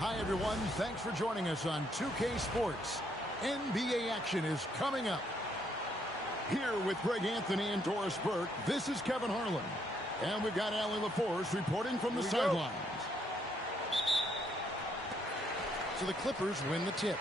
Hi, everyone. Thanks for joining us on 2K Sports. NBA action is coming up. Here with Greg Anthony and Doris Burke, this is Kevin Harlan. And we've got Allie LaForce reporting from the sidelines. So the Clippers win the tip.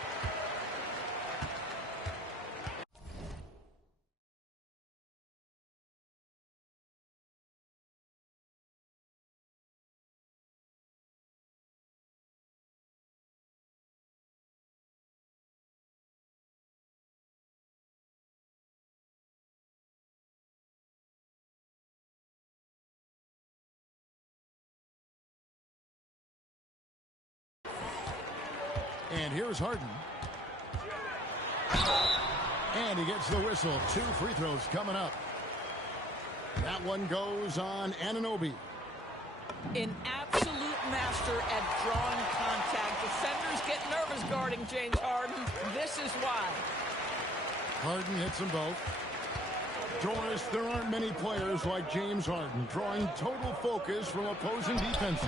And here's Harden. And he gets the whistle. 2 free throws coming up. That one goes on Anunoby. An absolute master at drawing contact. Defenders get nervous guarding James Harden. This is why. Harden hits them both. Doris, there aren't many players like James Harden, drawing total focus from opposing defenses.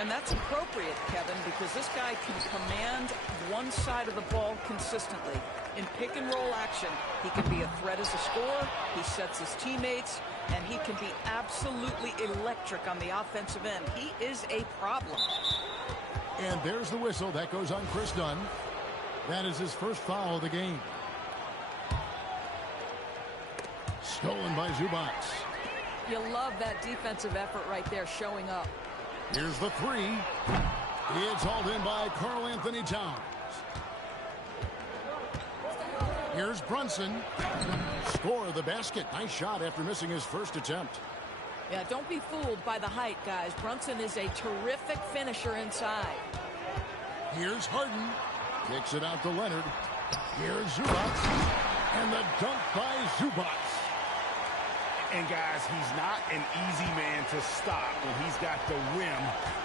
And that's appropriate, Kevin, because this guy can command one side of the ball consistently. In pick-and-roll action, he can be a threat as a scorer, he sets his teammates, and he can be absolutely electric on the offensive end. He is a problem. And there's the whistle. That goes on Chris Dunn. That is his first foul of the game. Stolen by Zubac. You love that defensive effort right there showing up. Here's the three. It's hauled in by Karl Anthony Towns. Here's Brunson. Score the basket. Nice shot after missing his first attempt. Yeah, don't be fooled by the height, guys. Brunson is a terrific finisher inside. Here's Harden. Kicks it out to Leonard. Here's Zubac. And the dunk by Zubac. And, guys, he's not an easy man to stop when he's got the rim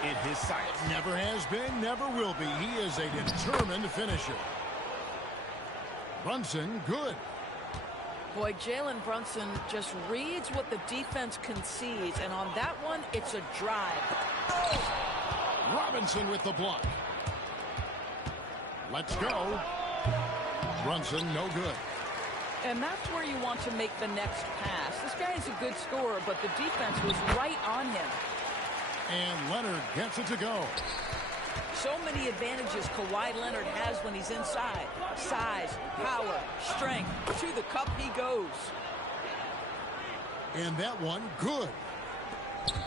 in his sights. Never has been, never will be. He is a determined finisher. Brunson, good. Boy, Jalen Brunson just reads what the defense concedes, and on that one, it's a drive. Robinson with the block. Let's go. Brunson, no good. And that's where you want to make the next pass. This guy is a good scorer, but the defense was right on him. And Leonard gets it to go. So many advantages Kawhi Leonard has when he's inside. Size, power, strength. To the cup he goes. And that one, good.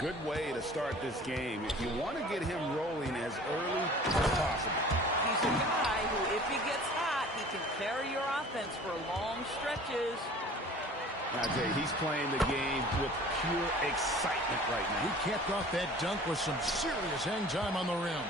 Good way to start this game. You want to get him rolling as early as possible. He's a guy who, if he gets hot, he can carry your offense for long stretches. I tell you, he's playing the game with pure excitement right now. He capped off that dunk with some serious hang time on the rim.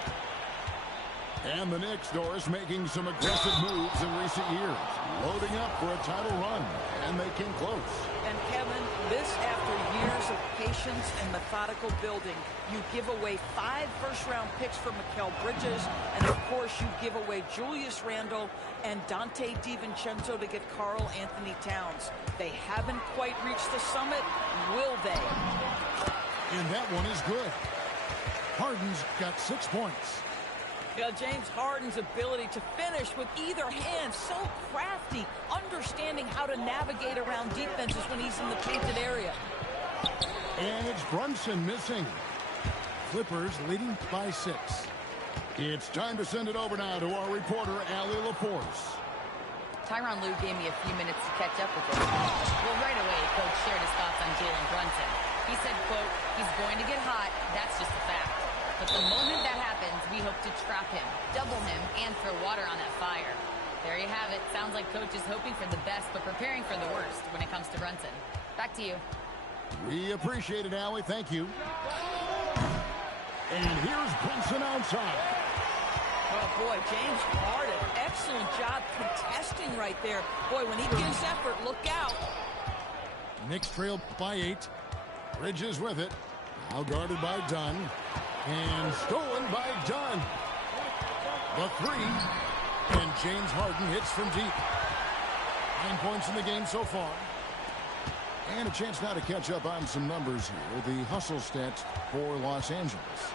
And the Knicks, Doris, making some aggressive moves in recent years. Loading up for a title run. And they came close. And Kevin, this after years of patience and methodical building. You give away 5 first-round picks for Mikal Bridges, and of course you give away Julius Randle and Dante DiVincenzo to get Karl Anthony Towns. They haven't quite reached the summit, will they? And that one is good. Harden's got 6 points. Yeah, James Harden's ability to finish with either hand, so crafty, understanding how to navigate around defenses when he's in the painted area. And it's Brunson missing. Clippers leading by 6. It's time to send it over now to our reporter, Allie LaForce. Tyronn Lue gave me a few minutes to catch up with him. Well, right away, Coach shared his thoughts on Jalen Brunson. He said, quote, he's going to get hot, that's just a fact. But the moment that happens, we hope to trap him, double him, and throw water on that fire. There you have it. Sounds like Coach is hoping for the best, but preparing for the worst when it comes to Brunson. Back to you. We appreciate it, Allie. Thank you. And here's Brunson outside. Oh, boy, James Harden, excellent job contesting right there. Boy, when he gives effort, look out. Knicks trail by 8. Bridges with it. Now guarded by Dunn. And stolen by Dunn. The 3. And James Harden hits from deep. 9 points in the game so far. And a chance now to catch up on some numbers here. The hustle stats for Los Angeles.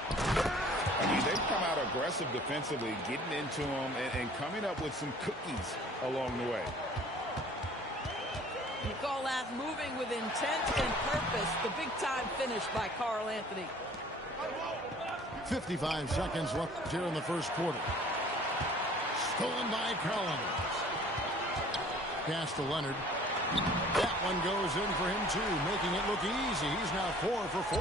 I mean, they've come out aggressive defensively, getting into them and coming up with some cookies along the way. You call that moving with intent and purpose. The big-time finish by Karl Anthony. 55 seconds left here in the first quarter. Stolen by Killin. Pass to Leonard. That one goes in for him, too, making it look easy. He's now 4 for 4.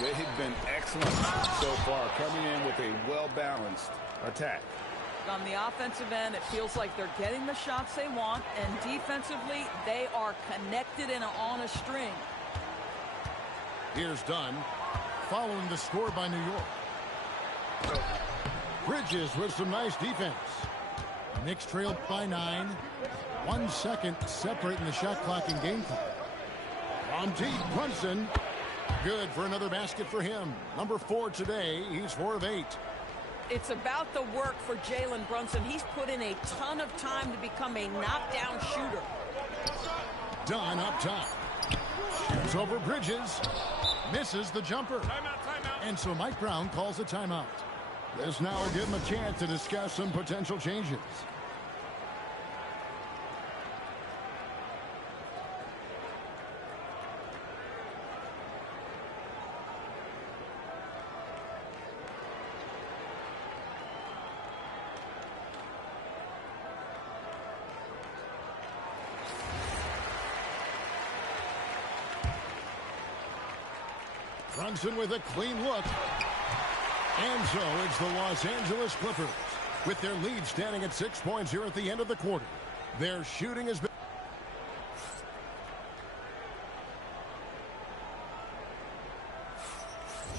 They've been excellent so far, coming in with a well-balanced attack. On the offensive end, it feels like they're getting the shots they want, and defensively, they are connected and on a string. Here's Dunn, following the score by New York. Bridges with some nice defense. Knicks trailed by 9. 1 second separating the shot clock and game clock. On deep, Brunson. Good for another basket for him. Number 4 today. He's 4 of 8. It's about the work for Jalen Brunson. He's put in a ton of time to become a knockdown shooter. Dunn up top. Shoots over Bridges. Misses the jumper. Timeout. And so Mike Brown calls a timeout. This now will give him a chance to discuss some potential changes. Brunson with a clean look. And so it's the Los Angeles Clippers with their lead standing at 6 points here at the end of the quarter. Their shooting has been...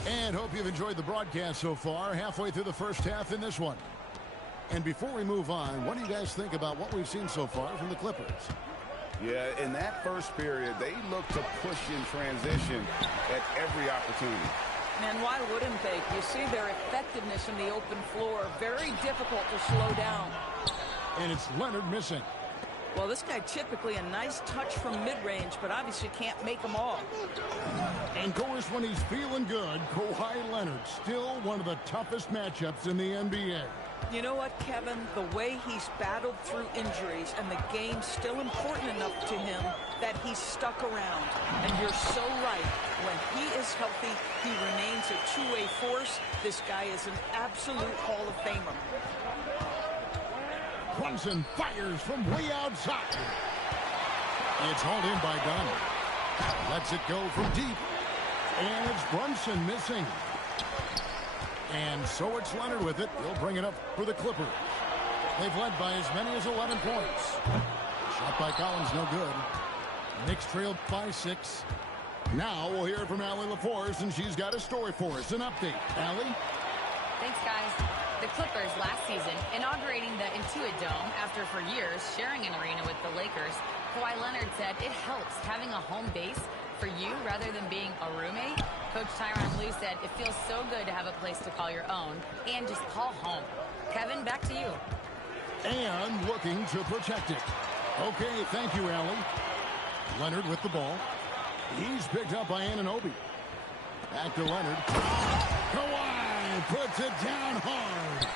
And hope you've enjoyed the broadcast so far, halfway through the first half in this one. And before we move on, what do you guys think about what we've seen so far from the Clippers? Yeah, in that first period, they look to push in transition at every opportunity. And why wouldn't they? You see their effectiveness in the open floor. Very difficult to slow down. And it's Leonard missing. Well, this guy typically a nice touch from mid-range, but obviously can't make them all. And of course, when he's feeling good, Kawhi Leonard, still one of the toughest matchups in the NBA. You know what, Kevin? The way he's battled through injuries and the game's still important enough to him that he's stuck around. And you're so right. When he is healthy, he remains a two-way force. This guy is an absolute Hall of Famer. Brunson fires from way outside. It's hauled in by Dunn. Lets it go from deep. And it's Brunson missing. And so it's Leonard with it. He'll bring it up for the Clippers. They've led by as many as 11 points. Shot by Collins, no good. Knicks trailed by 6. Now we'll hear from Allie LaForce, and she's got a story for us. An update. Allie? Thanks, guys. The Clippers last season inaugurating the Intuit Dome after for years sharing an arena with the Lakers. Kawhi Leonard said it helps having a home base for you rather than being a roommate. Coach Tyronn Lue said it feels so good to have a place to call your own and just call home. Kevin, back to you. And looking to protect it. Okay, thank you, Allie. Leonard with the ball. He's picked up by Anunoby. Back to Leonard. Kawhi puts it down hard.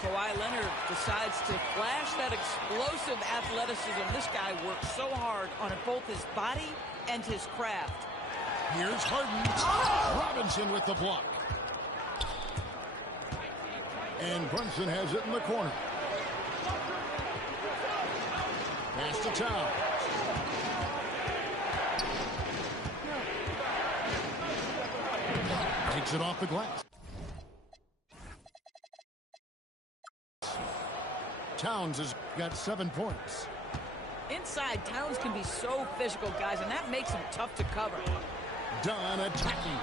Kawhi Leonard decides to flash that explosive athleticism. This guy works so hard on both his body and his craft. Here's Harden. Robinson with the block. And Brunson has it in the corner. Pass to Towns. Takes it off the glass. Towns has got 7 points. Inside, Towns can be so physical, guys, and that makes him tough to cover. Dunn attacking.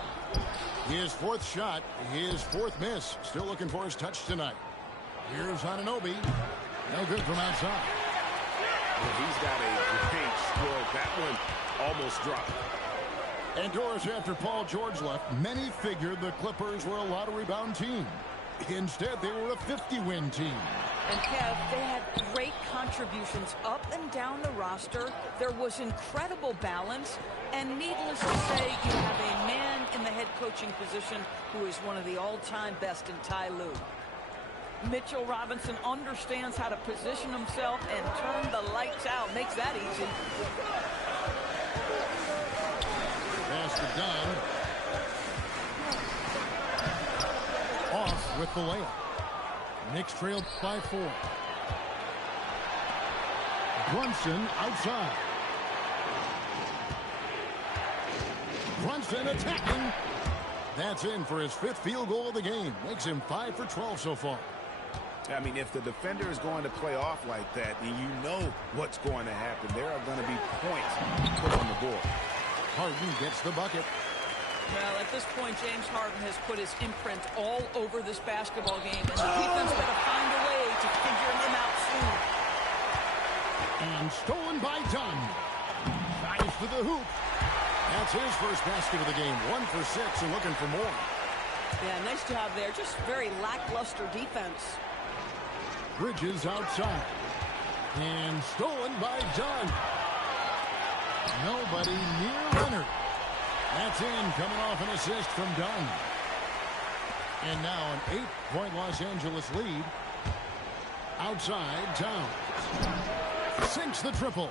His 4th shot, his 4th miss. Still looking for his touch tonight. Here's Anunoby. No good from outside. Well, he's got a great stroke. That one almost dropped. And Doris, after Paul George left, many figured the Clippers were a lottery bound team. Instead, they were a 50-win team. And Kev, they had great contributions up and down the roster. There was incredible balance. And needless to say, you have a man in the head coaching position who is one of the all-time best in Ty Lue. Mitchell Robinson understands how to position himself and turn the lights out. Makes that easy. Pass to Dunn. Off with the layup. Knicks trailed by 4. Brunson outside. Brunson attacking. That's in for his 5th field goal of the game. Makes him 5 for 12 so far. I mean, if the defender is going to play off like that, then you know what's going to happen. There are going to be points put on the board. Harden gets the bucket. Well, at this point, James Harden has put his imprint all over this basketball game, and the defense better find a way to figure him out soon. And stolen by Dunn. Drives to the hoop. That's his first basket of the game. 1 for 6 and looking for more. Yeah, nice job there. Just very lackluster defense. Bridges outside. And stolen by Dunn. Nobody near Leonard. That's in, coming off an assist from Dunn. And now an 8-point Los Angeles lead. Outside, Towns. Sinks the triple.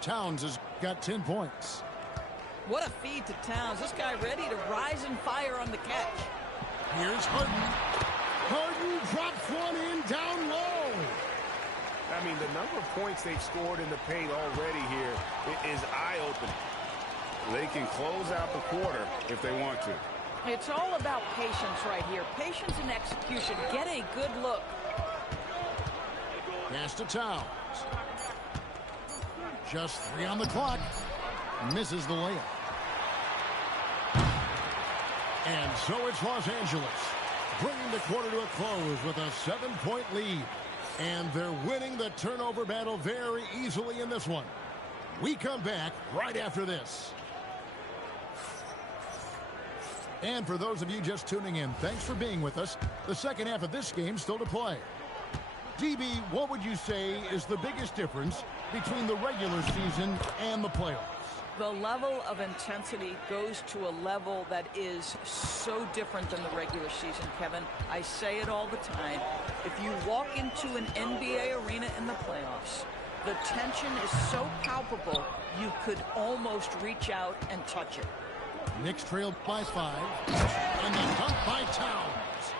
Towns has got 10 points. What a feed to Towns. This guy ready to rise and fire on the catch. Here's Harden. Harden drops one in down low. I mean, the number of points they've scored in the paint already here is eye-opening. They can close out the quarter if they want to. It's all about patience right here. Patience and execution. Get a good look. Pass to Towns. Just 3 on the clock. Misses the layup. And so it's Los Angeles, bringing the quarter to a close with a 7-point lead. And they're winning the turnover battle very easily in this one. We come back right after this. And for those of you just tuning in, thanks for being with us. The second half of this game still to play. DB, what would you say is the biggest difference between the regular season and the playoffs? The level of intensity goes to a level that is so different than the regular season, Kevin. I say it all the time. If you walk into an NBA arena in the playoffs, the tension is so palpable, you could almost reach out and touch it. Knicks trailed by 5. And the dunk by Towns.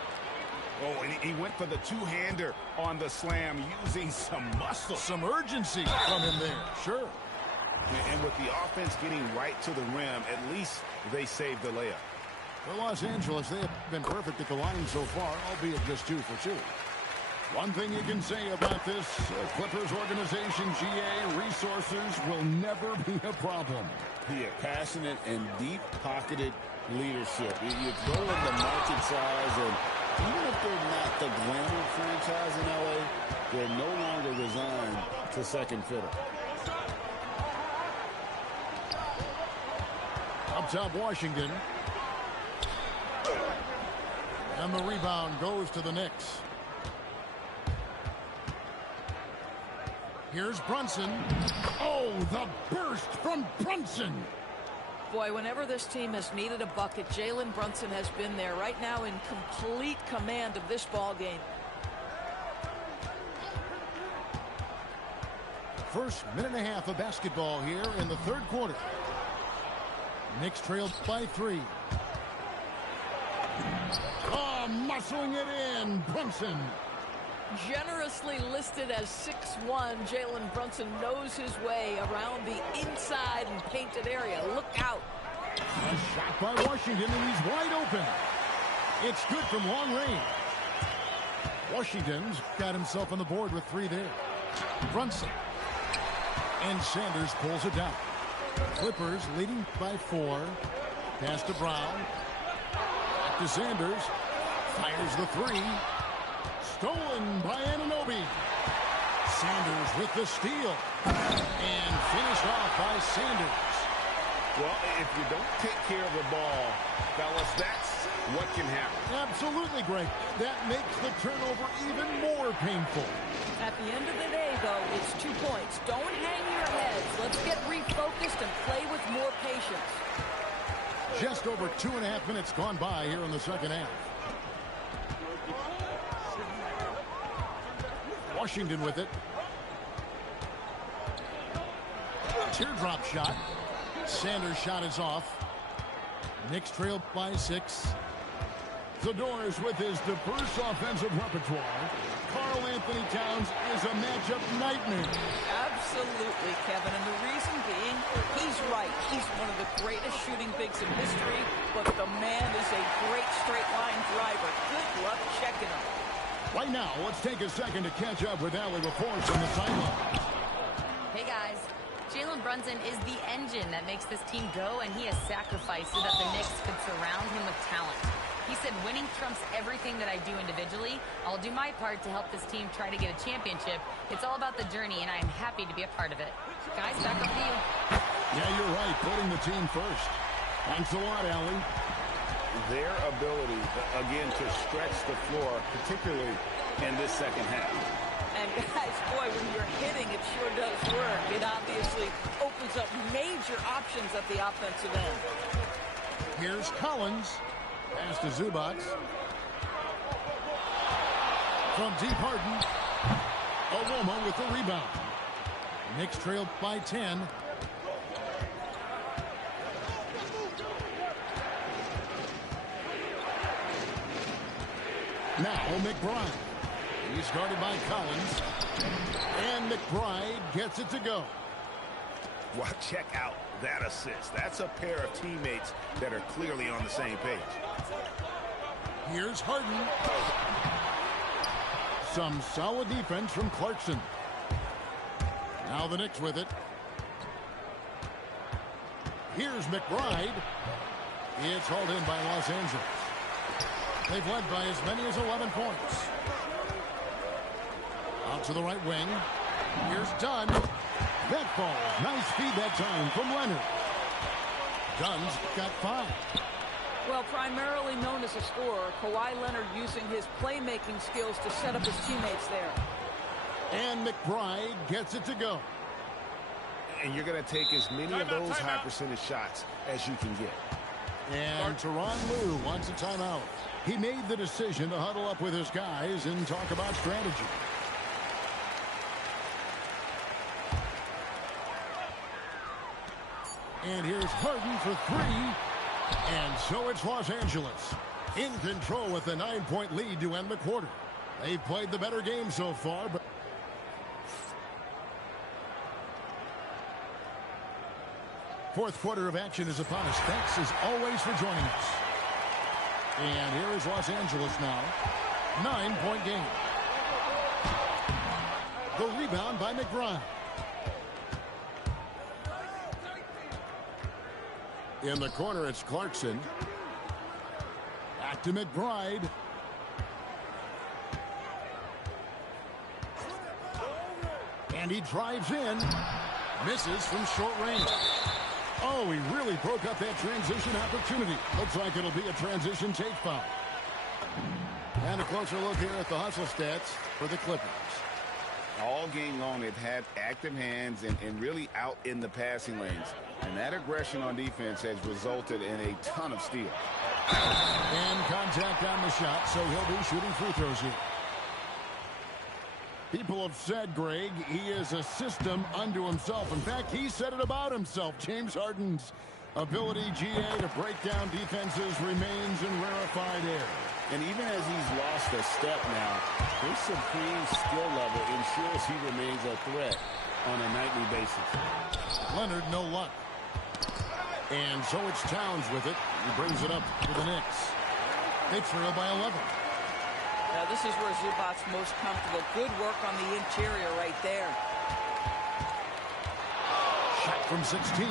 Oh, and he went for the two-hander on the slam, using some muscle. Some urgency from him there, sure. And with the offense getting right to the rim, at least they saved the layup. For Los Angeles, they have been perfect at the line so far, albeit just 2 for 2. One thing you can say about this Clippers organization, GA, resources will never be a problem. Yeah, passionate and deep-pocketed leadership. You throw in the market size, and even if they're not the glamour franchise in LA, they're no longer resigned to second fiddle. Up top, Washington. And the rebound goes to the Knicks. Here's Brunson. Oh, the burst from Brunson. Boy, whenever this team has needed a bucket, Jalen Brunson has been there right now in complete command of this ball game. First minute and a half of basketball here in the third quarter. Knicks trailed by 3. Oh, muscling it in. Brunson. Generously listed as 6'1", Jalen Brunson knows his way around the inside and painted area. Look out. A shot by Washington, and he's wide open. It's good from long range. Washington's got himself on the board with 3 there. Brunson. And Sanders pulls it down. Clippers leading by 4. Pass to Brown. Back to Sanders. Fires the 3. Stolen by Anunoby. Sanders with the steal. And finished off by Sanders. Well, if you don't take care of the ball, fellas, that's what can happen. Absolutely, Greg. That makes the turnover even more painful. At the end of the day, though. It's 2 points. Don't hang your heads. Let's get refocused and play with more patience. Just over 2.5 minutes gone by here in the second half. Washington with it. Teardrop shot. Sanders' shot is off. Knicks trail by 6. The Doors with his diverse offensive repertoire. Karl Anthony Towns is a matchup nightmare. Absolutely, Kevin. And the reason being, he's right. He's one of the greatest shooting bigs in history, but the man is a great straight-line driver. Good luck checking him. Right now, let's take a second to catch up with Allie LaForce on the sideline. Hey, guys. Jalen Brunson is the engine that makes this team go, and he has sacrificed so that the Knicks could surround him with talent. He said winning trumps everything that I do individually. I'll do my part to help this team try to get a championship. It's all about the journey, and I am happy to be a part of it. Guys, back up to you. Yeah, you're right. Putting the team first. Thanks a lot, Allie. Their ability, again, to stretch the floor, particularly in this second half. And guys, boy, when you're hitting, it sure does work. It obviously opens up major options at the offensive end. Here's Collins. Pass to Zubac. From deep, Harden. Owomo with the rebound. Knicks trail by 10. Now McBride. He's guarded by Collins. And McBride gets it to go. Well, check out that assist. That's a pair of teammates that are clearly on the same page. Here's Harden. Some solid defense from Clarkson. Now the Knicks with it. Here's McBride. It's hauled in by Los Angeles. They've led by as many as 11 points. Out to the right wing. Here's Dunn. That ball. Nice feed that time from Leonard. Dunn's got 5. Well, primarily known as a scorer, Kawhi Leonard using his playmaking skills to set up his teammates there. And McBride gets it to go. And you're going to take as many of those high percentage shots as you can get. And Tyronn Lue wants a timeout. He made the decision to huddle up with his guys and talk about strategy. And here's Harden for 3. And so it's Los Angeles in control with a 9-point lead to end the quarter. They've played the better game so far, but fourth quarter of action is upon us. Thanks as always for joining us. And here is Los Angeles now. 9-point game. The rebound by McBride. In the corner, it's Clarkson. Back to McBride. And he drives in. Misses from short range. Oh, he really broke up that transition opportunity. Looks like it'll be a transition take foul. And a closer look here at the hustle stats for the Clippers. All game long, they've had active hands and really out in the passing lanes. And that aggression on defense has resulted in a ton of steals. And contact on the shot, so he'll be shooting free throws here. People have said, Greg, he is a system unto himself. In fact, he said it about himself. James Harden's ability, GA, to break down defenses remains in rarefied air. And even as he's lost a step now, his supreme skill level ensures he remains a threat on a nightly basis. Leonard, no luck. And so it's Towns with it. He brings it up to the Knicks. They trail by 11. Now, this is where Zubac's most comfortable. Good work on the interior right there. Shot from 16.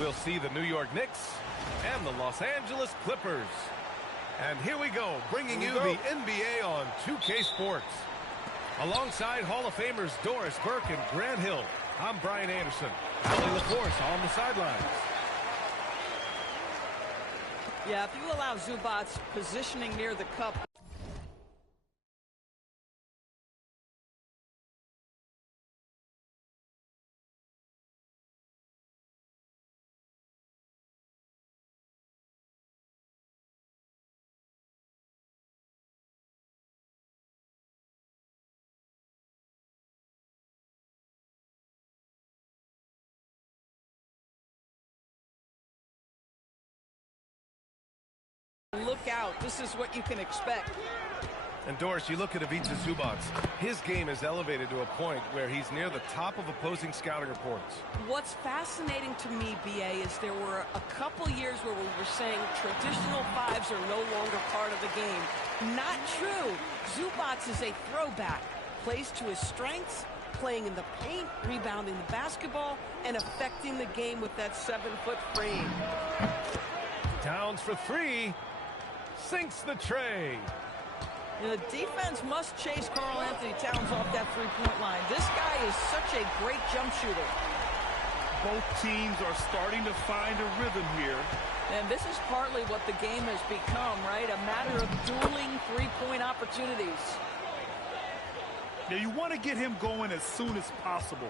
We'll see the New York Knicks and the Los Angeles Clippers. And here we go, bringing you the NBA on 2K Sports. Alongside Hall of Famers Doris Burke and Grant Hill, I'm Brian Anderson. Ali LaForce on the sidelines. Yeah, if you allow Zubac's positioning near the cup. Look out. This is what you can expect. And Doris, you look at Ivica Zubac. His game is elevated to a point where he's near the top of opposing scouting reports. What's fascinating to me, BA, is there were a couple years where we were saying traditional fives are no longer part of the game. Not true. Zubac is a throwback. Plays to his strengths, playing in the paint, rebounding the basketball, and affecting the game with that 7-foot frame. Towns for three. Sinks the tray. The defense must chase Karl Anthony Towns off that three-point line. This guy is such a great jump shooter. Both teams are starting to find a rhythm here. And this is partly what the game has become, right? A matter of dueling three-point opportunities. Now, you want to get him going as soon as possible.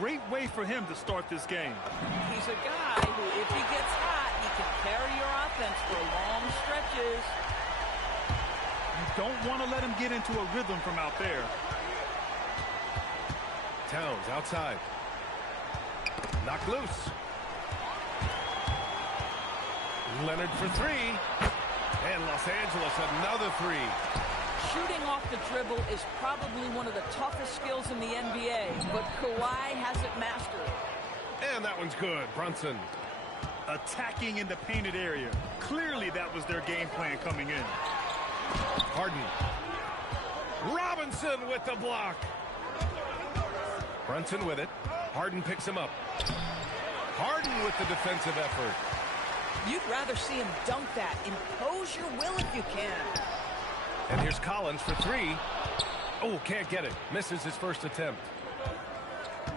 Great way for him to start this game. He's a guy who, if he gets hot, he can carry your offense for long stretches. You don't want to let him get into a rhythm from out there. Towns outside. Knocked loose. Leonard for three. And Los Angeles another three. Shooting off the dribble is probably one of the toughest skills in the NBA, but Kawhi has it mastered. And that one's good. Brunson. Attacking in the painted area. Clearly that was their game plan coming in. Harden. Robinson with the block. Brunson with it. Harden picks him up. Harden with the defensive effort. You'd rather see him dunk that. Impose your will if you can. And here's Collins for three. Oh, can't get it. Misses his first attempt.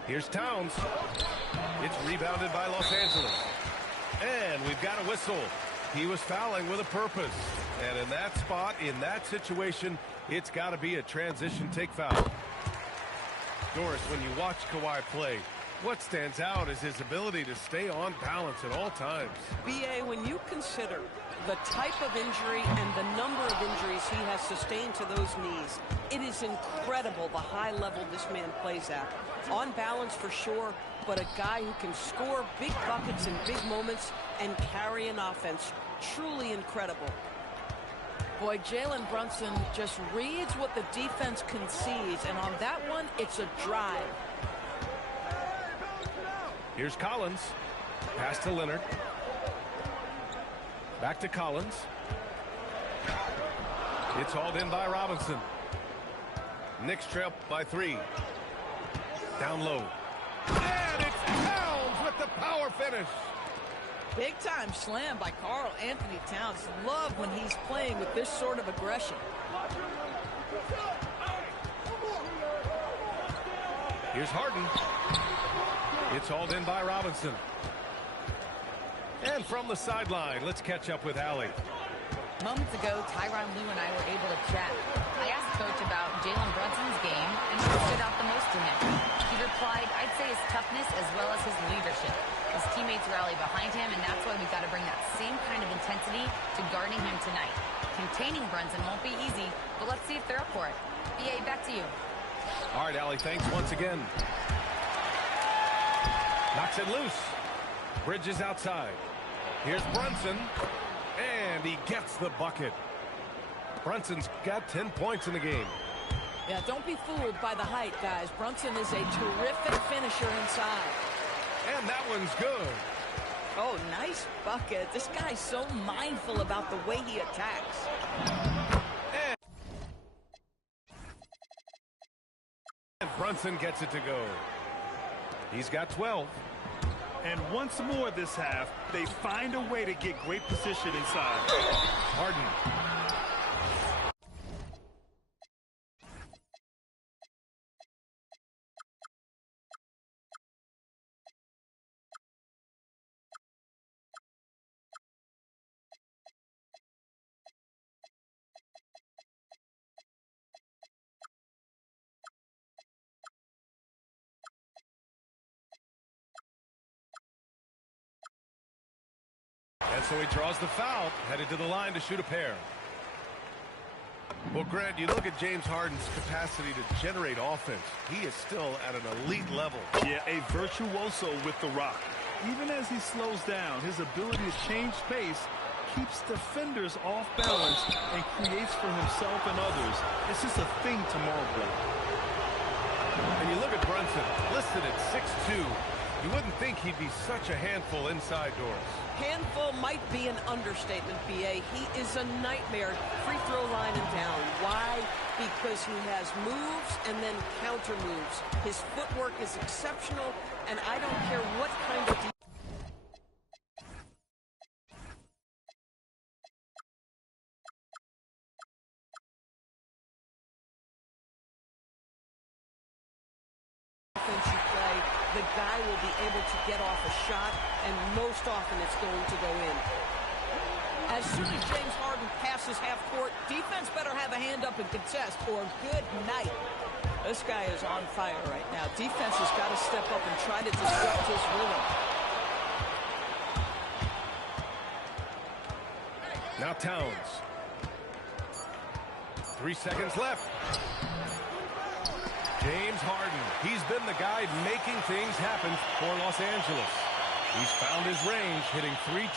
Here's Towns. It's rebounded by Los Angeles. And we've got a whistle. He was fouling with a purpose. And in that spot, in that situation, it's got to be a transition take foul. Doris, when you watch Kawhi play, what stands out is his ability to stay on balance at all times. BA, when you consider the type of injury and the number of injuries he has sustained to those knees, it is incredible the high level this man plays at. On balance for sure, but a guy who can score big buckets in big moments and carry an offense. Truly incredible. Boy, Jalen Brunson just reads what the defense concedes, and on that one, it's a drive. Here's Collins. Pass to Leonard. Back to Collins. It's hauled in by Robinson. Knicks trail by three. Down low. And it's Towns with the power finish. Big time slam by Karl Anthony Towns. Love when he's playing with this sort of aggression. Here's Harden. It's hauled in by Robinson. And from the sideline, let's catch up with Allie. Moments ago, Tyronn Lue and I were able to chat. I asked Coach about Jalen Brunson's game and what stood out the most to him. He replied, I'd say his toughness as well as his leadership. His teammates rally behind him, and that's why we've got to bring that same kind of intensity to guarding him tonight. Containing Brunson won't be easy, but let's see if they're up for it. BA, back to you. All right, Allie, thanks once again. Knocks it loose. Bridges outside. Here's Brunson. And he gets the bucket. Brunson's got 10 points in the game. Yeah, don't be fooled by the height, guys. Brunson is a terrific finisher inside. And that one's good. Oh, nice bucket. This guy's so mindful about the way he attacks. And Brunson gets it to go. He's got 12. And once more this half, they find a way to get great position inside. Harden. And so he draws the foul, headed to the line to shoot a pair. Well, Grant, you look at James Harden's capacity to generate offense. He is still at an elite level. Yeah, a virtuoso with the rock. Even as he slows down, his ability to change pace keeps defenders off balance and creates for himself and others. It's just a thing to marvel at. And you look at Brunson, listed at 6'2". You wouldn't think he'd be such a handful inside doors. Handful might be an understatement, B.A. He is a nightmare, free throw line and down. Why? Because he has moves and then counter moves. His footwork is exceptional, and I don't care what kind of defense you play, the guy will be able to get off a shot, and most often it's going to go in. As soon as James Harden passes half court, defense better have a hand up and contest, or good night. This guy is on fire right now. Defense has got to step up and try to disrupt his rhythm. Now Towns. 3 seconds left. James Harden. He's been the guy making things happen for Los Angeles. He's found his range, hitting 3.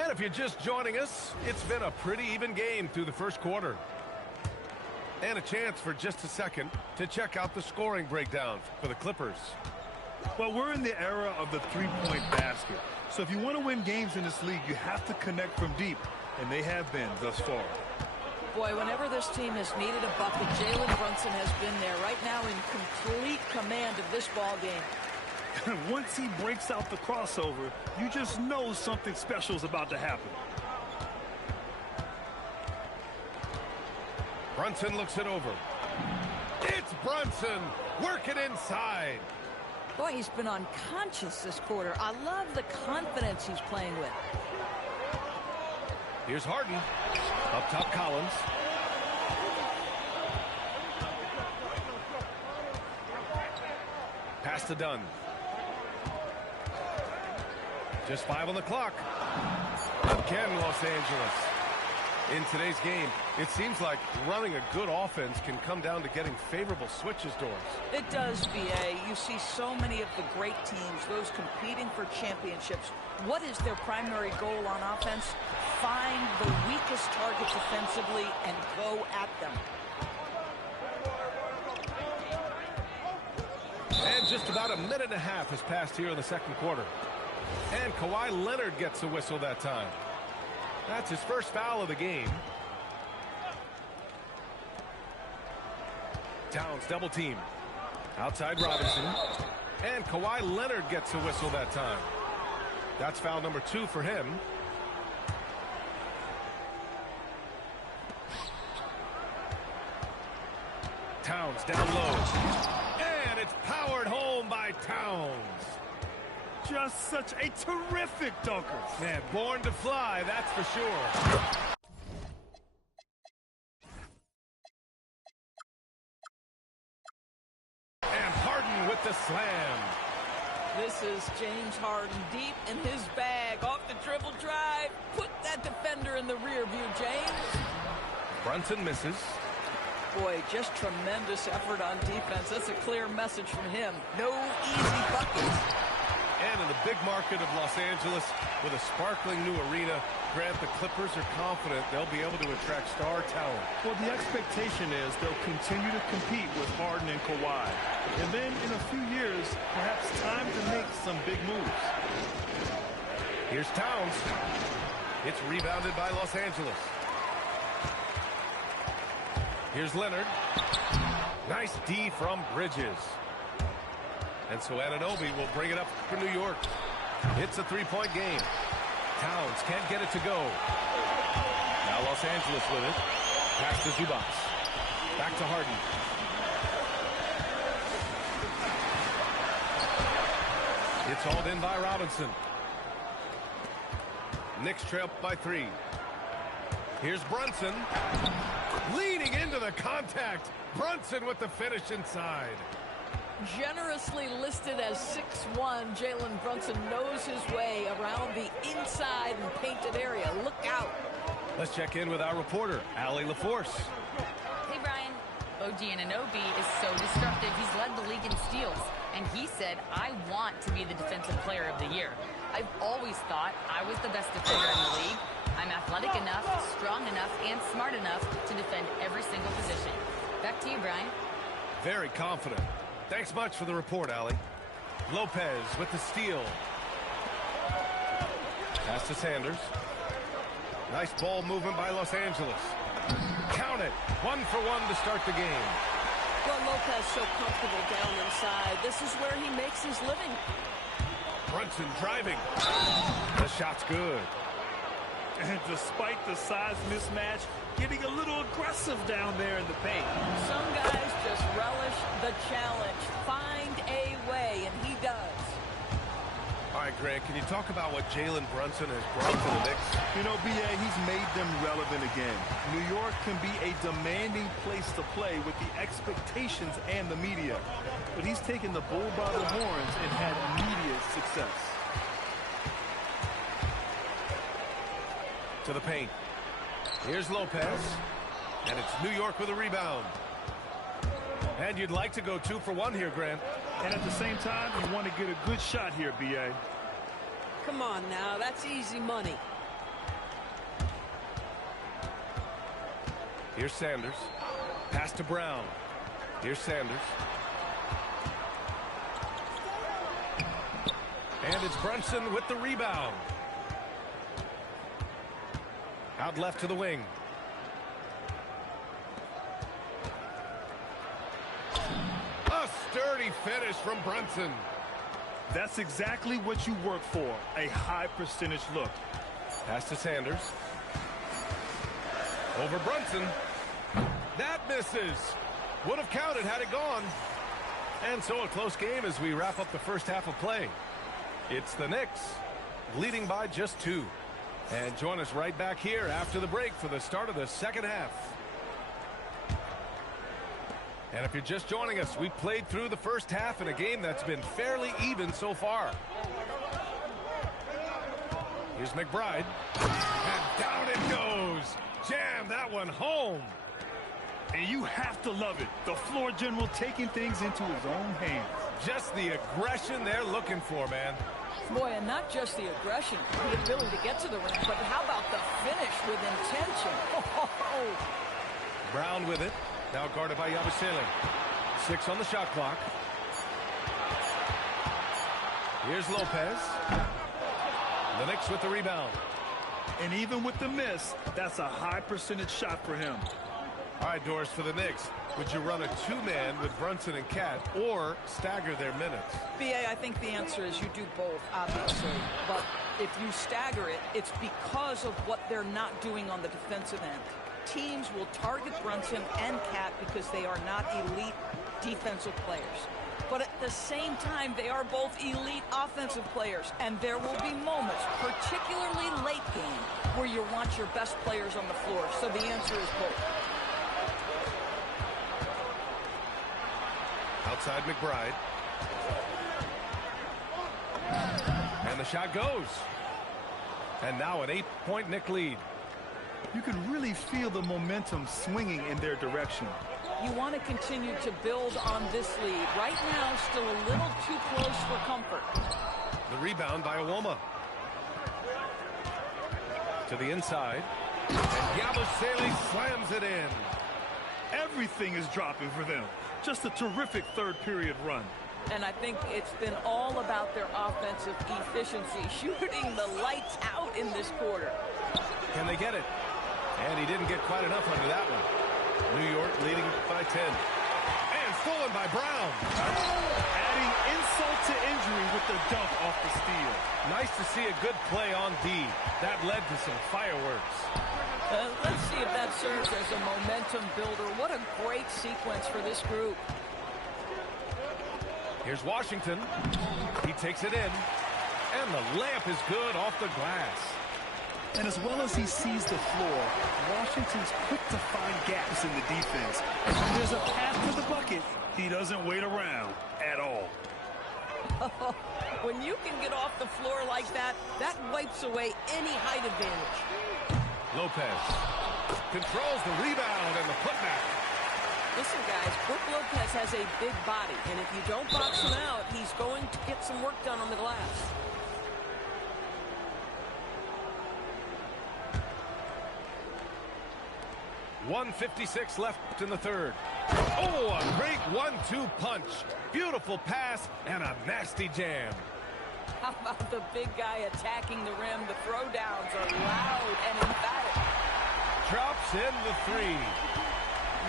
And if you're just joining us, it's been a pretty even game through the first quarter. And a chance for just a second to check out the scoring breakdown for the Clippers. Well, we're in the era of the three-point basket. So if you want to win games in this league, you have to connect from deep. And they have been thus far. Boy, whenever this team has needed a bucket, Jalen Brunson has been there right now in complete command of this ball game. Once he breaks out the crossover, you just know something special is about to happen. Brunson looks it over. It's Brunson working inside. Boy, he's been unconscious this quarter. I love the confidence he's playing with. Here's Harden. Up top, Collins. Pass to Dunn. Just 5 on the clock. Again, Los Angeles. In today's game, it seems like running a good offense can come down to getting favorable switches doors. It does, B.A. You see so many of the great teams, those competing for championships. What is their primary goal on offense? Find the weakest targets offensively and go at them. And just about a minute and a half has passed here in the second quarter. And Kawhi Leonard gets a whistle that time. That's his first foul of the game. Towns double team. Outside Robinson. And Kawhi Leonard gets a whistle that time. That's foul number 2 for him. Towns down low. And it's powered home by Towns. Just such a terrific dunker. Man, born to fly, that's for sure. And Harden with the slam. This is James Harden deep in his bag. Off the dribble drive. Put that defender in the rear view, James. Brunson misses. Boy, just tremendous effort on defense. That's a clear message from him. No easy buckets. And in the big market of Los Angeles, with a sparkling new arena, Grant, the Clippers are confident they'll be able to attract star talent. Well, the expectation is they'll continue to compete with Harden and Kawhi. And then in a few years, perhaps time to make some big moves. Here's Towns. It's rebounded by Los Angeles. Here's Leonard. Nice D from Bridges. And so Anunoby will bring it up for New York. It's a three-point game. Towns can't get it to go. Now Los Angeles with it. Pass to Zubac. Back to Harden. It's hauled in by Robinson. Knicks trail by 3. Here's Brunson. Leading into the contact. Brunson with the finish inside. Generously listed as 6'1", Jalen Brunson knows his way around the inside and painted area. Look out. Let's check in with our reporter, Allie LaForce. Hey, Brian. OG Anunoby is so destructive. He's led the league in steals. And he said, I want to be the defensive player of the year. I've always thought I was the best defender in the league. I'm athletic enough, strong enough, and smart enough to defend every single position. Back to you, Brian. Very confident. Thanks much for the report, Allie. Lopez with the steal. Pass to Sanders. Nice ball movement by Los Angeles. Count it. 1 for 1 to start the game. Well, Lopez so comfortable down inside. This is where he makes his living. Brunson driving. The shot's good. And despite the size mismatch, getting a little aggressive down there in the paint. Some guys just relish the challenge. Find a way, and he does. All right, Grant, can you talk about what Jalen Brunson has brought to the Knicks? You know, B.A., he's made them relevant again. New York can be a demanding place to play with the expectations and the media. But he's taken the bull by the horns and had immediate success. To the paint. Here's Lopez. And it's New York with a rebound. And you'd like to go 2 for 1 here, Grant. And at the same time, you want to get a good shot here, B.A. Come on now, that's easy money. Here's Sanders. Pass to Brown. Here's Sanders. And it's Brunson with the rebound. Out left to the wing. A sturdy finish from Brunson. That's exactly what you work for, a high percentage look. Pass to Sanders. Over Brunson. That misses. Would have counted had it gone. And so a close game as we wrap up the first half of play. It's the Knicks leading by just 2. And join us right back here after the break for the start of the second half. And if you're just joining us, we played through the first half in a game that's been fairly even so far. Here's McBride. And down it goes. Jam that one home. And you have to love it. The floor general taking things into his own hands. Just the aggression they're looking for, man. Boy, and not just the aggression, the ability to get to the rim, but how about the finish with intention? Oh. Brown with it. Now guarded by Yabusele. 6 on the shot clock. Here's Lopez. The Knicks with the rebound. And even with the miss, that's a high percentage shot for him. All right, Doris, for the Knicks, would you run a 2-man with Brunson and Cat or stagger their minutes? B.A., I think the answer is you do both, obviously. But if you stagger it, it's because of what they're not doing on the defensive end. Teams will target Brunson and Cat because they are not elite defensive players. But at the same time, they are both elite offensive players. And there will be moments, particularly late game, where you want your best players on the floor. So the answer is both. Outside McBride. And the shot goes. And now an 8-point Knick lead. You can really feel the momentum swinging in their direction. You want to continue to build on this lead. Right now, still a little too close for comfort. The rebound by Iwoma. To the inside. And Yabusele slams it in. Everything is dropping for them. Just a terrific third-period run. And I think it's been all about their offensive efficiency, shooting the lights out in this quarter. Can they get it? And he didn't get quite enough under that one. New York leading by 10. And stolen by Brown. Adding insult to injury with the dunk off the steal. Nice to see a good play on D. That led to some fireworks. Let's see if that serves as a momentum builder. What a great sequence for this group. Here's Washington. He takes it in. And the layup is good off the glass. And as well as he sees the floor, Washington's quick to find gaps in the defense. And when there's a path to the bucket, he doesn't wait around at all. When you can get off the floor like that, that wipes away any height advantage. Lopez controls the rebound and the putback. Listen, guys, Brook Lopez has a big body, and if you don't box him out, he's going to get some work done on the glass. .156 left in the third. Oh, a great 1-2 punch. Beautiful pass and a nasty jam. How about the big guy attacking the rim? The throwdowns are loud and emphatic. Drops in the three.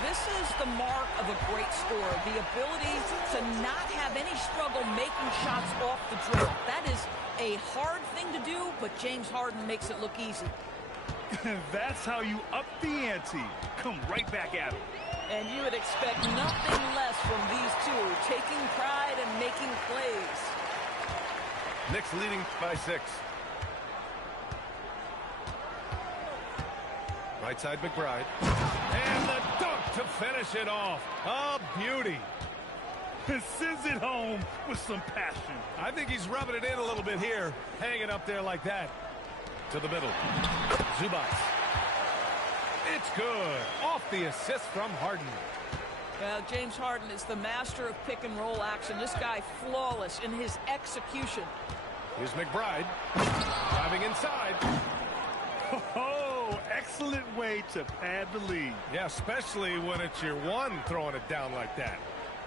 This is the mark of a great scorer, the ability to not have any struggle making shots off the dribble. That is a hard thing to do, but James Harden makes it look easy. That's how you up the ante. Come right back at him. And you would expect nothing less from these two, taking pride and making plays. Knicks leading by 6. Right side McBride. And the dunk to finish it off. A beauty. Sends it home with some passion. I think he's rubbing it in a little bit here. Hanging up there like that. To the middle. Zubac. It's good. Off the assist from Harden. Well, James Harden is the master of pick and roll action. This guy flawless in his execution. Here's McBride. Driving inside. Oh, excellent way to pad the lead. Yeah, especially when it's your one throwing it down like that.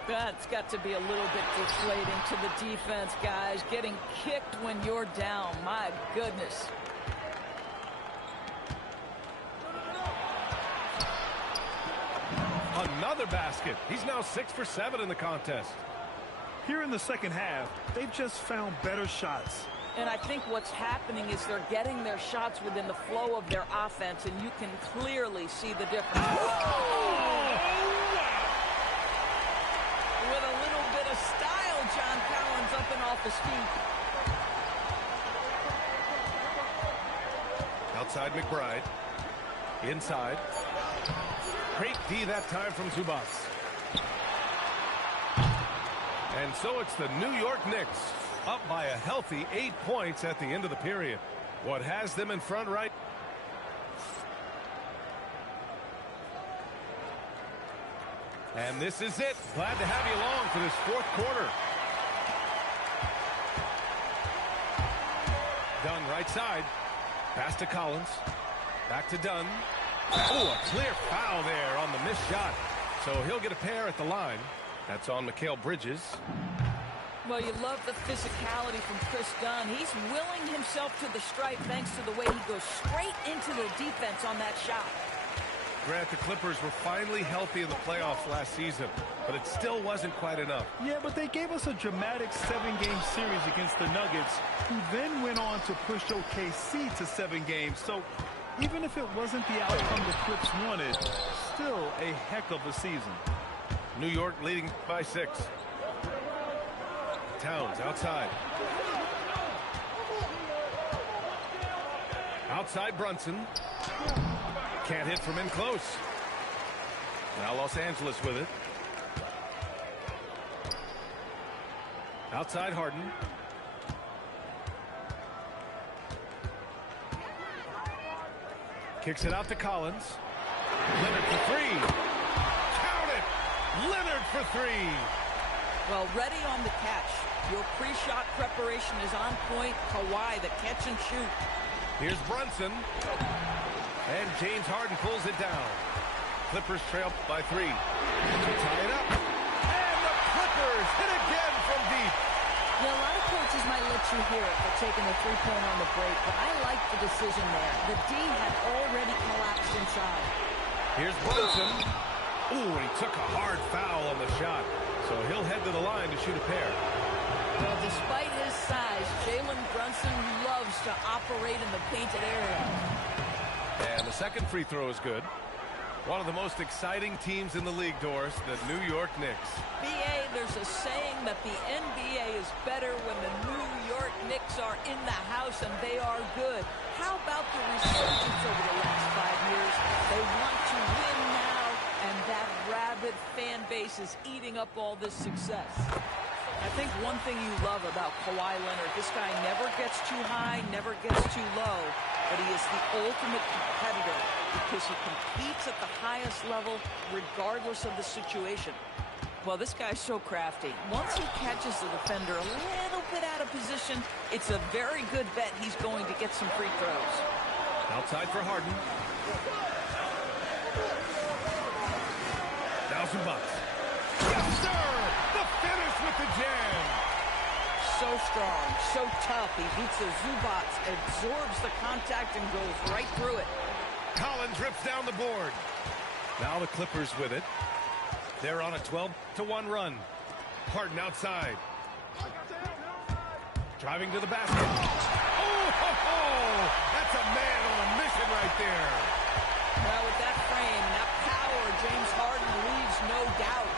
That's got to be a little bit deflating to the defense, guys. Getting kicked when you're down. My goodness. Another basket. He's now 6 for 7 in the contest. Here in the second half, they've just found better shots. And I think what's happening is they're getting their shots within the flow of their offense, and you can clearly see the difference. Oh! With a little bit of style, John Collins up and off his feet. Outside McBride. Inside. Great D that time from Zubac. And so it's the New York Knicks up by a healthy 8 points at the end of the period. What has them in front right? And this is it. Glad to have you along for this fourth quarter. Dunn right side. Pass to Collins. Back to Dunn. Oh, a clear foul there on the missed shot. So he'll get a pair at the line. That's on Mikal Bridges. Well, you love the physicality from Chris Dunn. He's willing himself to the stripe thanks to the way he goes straight into the defense on that shot. Grant, the Clippers were finally healthy in the playoffs last season, but it still wasn't quite enough. Yeah, but they gave us a dramatic 7-game series against the Nuggets, who then went on to push OKC to 7 games. So even if it wasn't the outcome the Clips wanted, still a heck of a season. New York leading by 6. Towns outside. Outside Brunson. Can't hit from in close. Now Los Angeles with it. Outside Harden. Kicks it out to Collins. Leonard for 3. Count it! Leonard for 3. Well, ready on the catch. Your pre-shot preparation is on point. Kawhi, the catch and shoot. Here's Brunson. And James Harden pulls it down. Clippers trail by 3. To tie it up. And the Clippers hit again from deep. Now, a lot of coaches might let you hear it for taking the three-point on the break, but I like the decision there. The D had already collapsed inside. Here's Brunson. Ooh, and he took a hard foul on the shot. So he'll head to the line to shoot a pair. Well, despite his size, Jalen Brunson loves to operate in the painted area. And the second free throw is good. One of the most exciting teams in the league, Doris, the New York Knicks. BA, there's a saying that the NBA is better when the New York Knicks are in the house, and they are good. How about the resurgence over the last 5 years? They want to win now, and that rabid fan base is eating up all this success. I think one thing you love about Kawhi Leonard, this guy never gets too high, never gets too low, but he is the ultimate competitor because he competes at the highest level regardless of the situation. Well, this guy's so crafty. Once he catches the defender a little bit out of position, it's a very good bet he's going to get some free throws. Outside for Harden. $1,000. Yes, sir! The finish with the jam. So strong, so tough. He beats the Zubac, absorbs the contact, and goes right through it. Collins rips down the board. Now the Clippers with it. They're on a 12-1 run. Harden outside. Driving to the basket. Oh, ho, ho! That's a man on a mission right there. Well, with that frame and that power, James Harden leaves no doubt.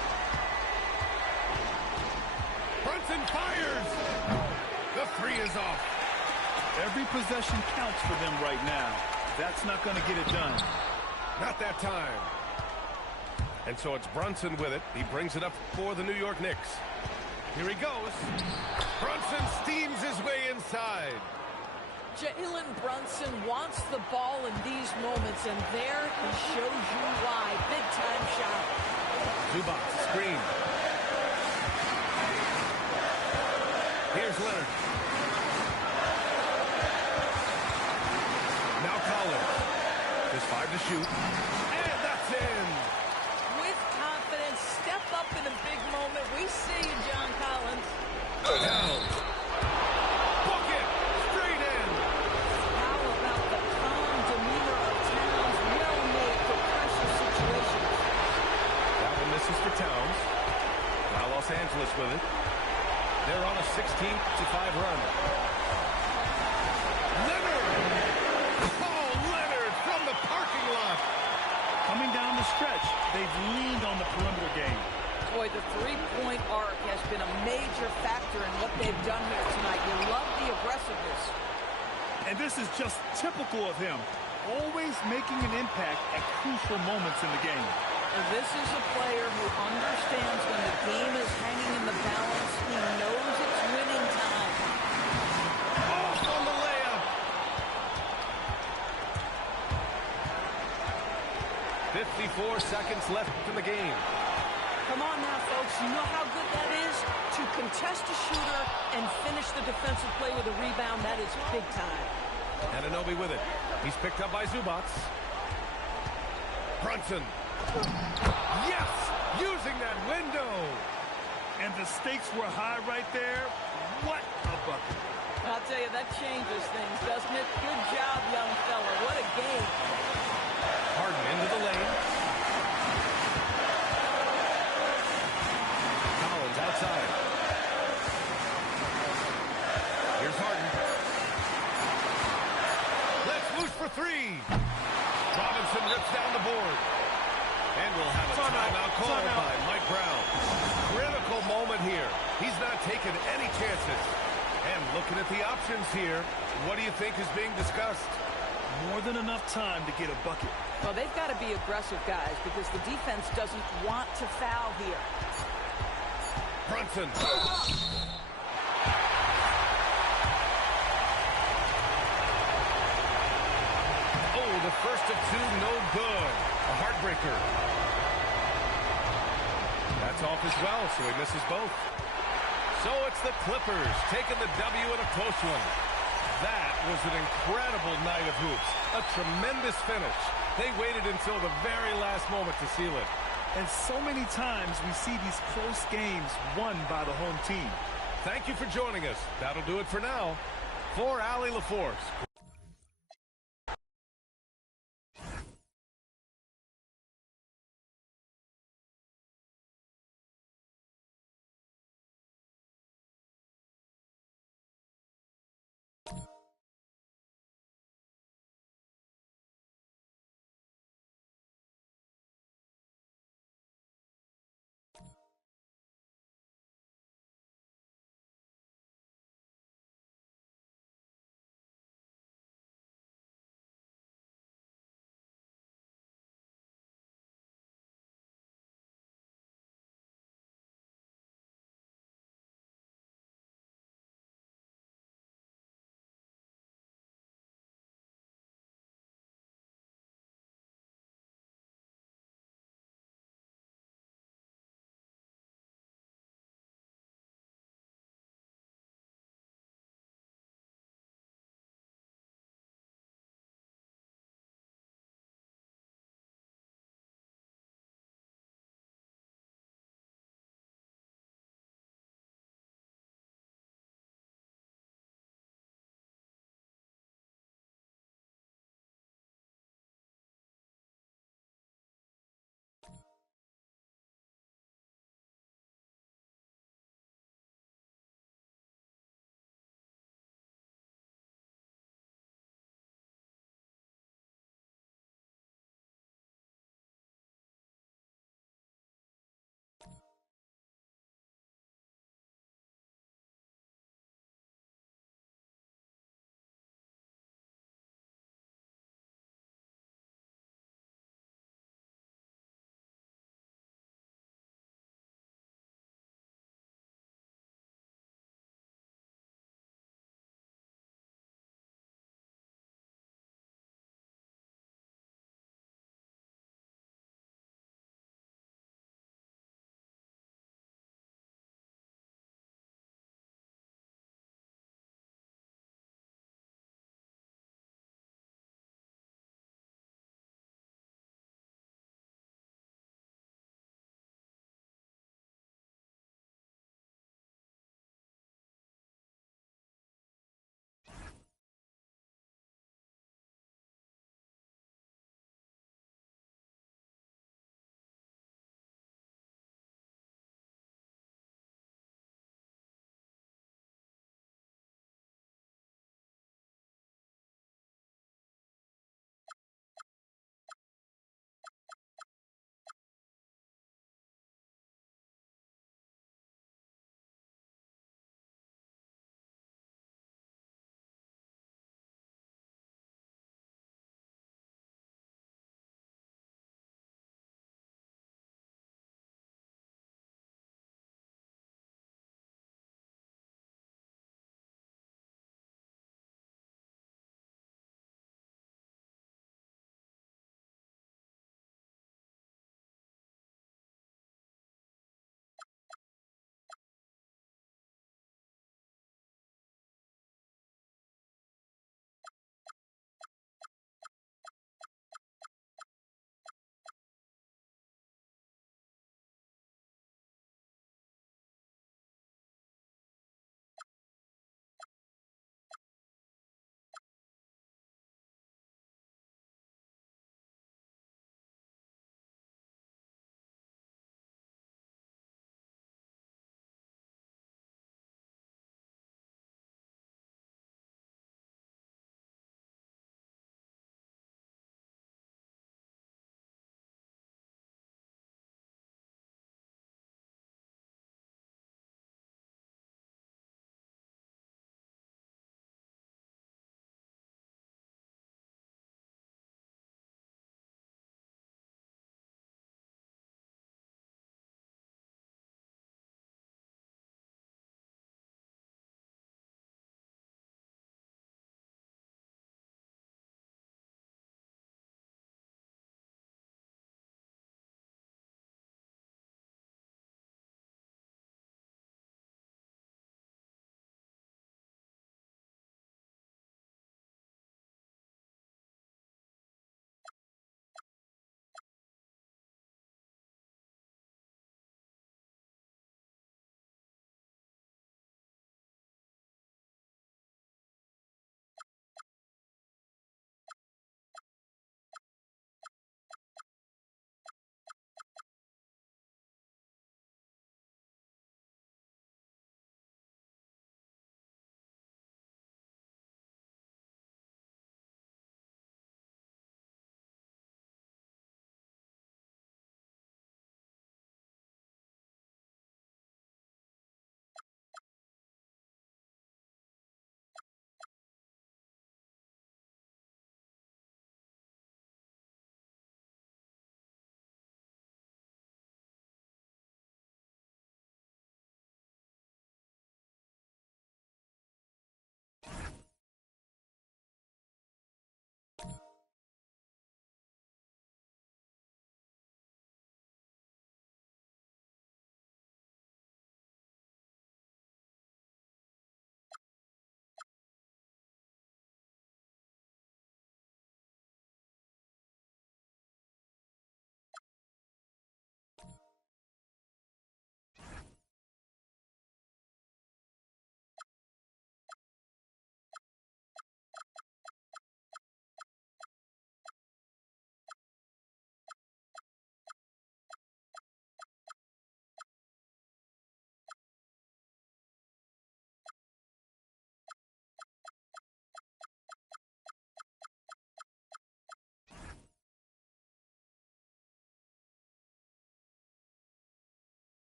Brunson fires. The three is off. Every possession counts for them right now. That's not going to get it done. Not that time. And so it's Brunson with it. He brings it up for the New York Knicks. Here he goes. Brunson steams his way inside. Jalen Brunson wants the ball in these moments, and there he shows you why. Big-time shot. Zubac, screen. Here's Leonard. Now Collins. Just 5 to shoot. And that's in. With confidence, step up in a big moment. We see you, John Collins. Down. Book it. Straight in. How about the calm demeanor of Towns? Well-made for pressure situations. That one misses for Towns. Now Los Angeles with it. They're on a 16-5 run. Leonard! Oh, Leonard from the parking lot. Coming down the stretch, they've leaned on the perimeter game. Boy, the three-point arc has been a major factor in what they've done here tonight. You love the aggressiveness. And this is just typical of him. Always making an impact at crucial moments in the game. And this is a player who understands when the game is hanging in the balance. He knows it's winning time. Off on the layup. 54 seconds left in the game. Come on now, folks. You know how good that is? To contest a shooter and finish the defensive play with a rebound, that is big time. Anunoby with it. He's picked up by Zubac. Brunson. Yes! Using that window. And the stakes were high right there. What a bucket. I'll tell you, that changes things, doesn't it? Good job, young fella. What a game. Harden into the lane. Collins outside. Here's Harden. Let's loose for three. Robinson rips down the board. And we'll have a timeout called by Mike Brown. Critical moment here. He's not taking any chances. And looking at the options here, what do you think is being discussed? More than enough time to get a bucket. Well, they've got to be aggressive, guys, because the defense doesn't want to foul here. Brunson. Oh, the first of two, no good. A heartbreaker. That's off as well, so he misses both. So it's the Clippers taking the W in a close one. That was an incredible night of hoops. A tremendous finish. They waited until the very last moment to seal it. And so many times we see these close games won by the home team. Thank you for joining us. That'll do it for now. For Allie LaForce.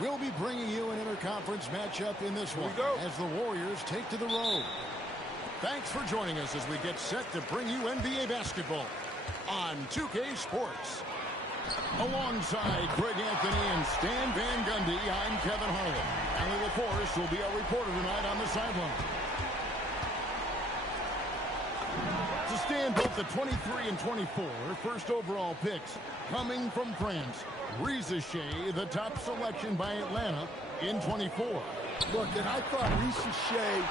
We'll be bringing you an interconference matchup in this one as the Warriors take to the road. Thanks for joining us as we get set to bring you NBA basketball on 2K Sports. Alongside Greg Anthony and Stan Van Gundy, I'm Kevin Harlan. Allie LaForce will be our reporter tonight on the sideline. To stand both the 23 and 24 first overall picks coming from France, Risa Shea, the top selection by Atlanta in 24. Look, and I thought Risa Shea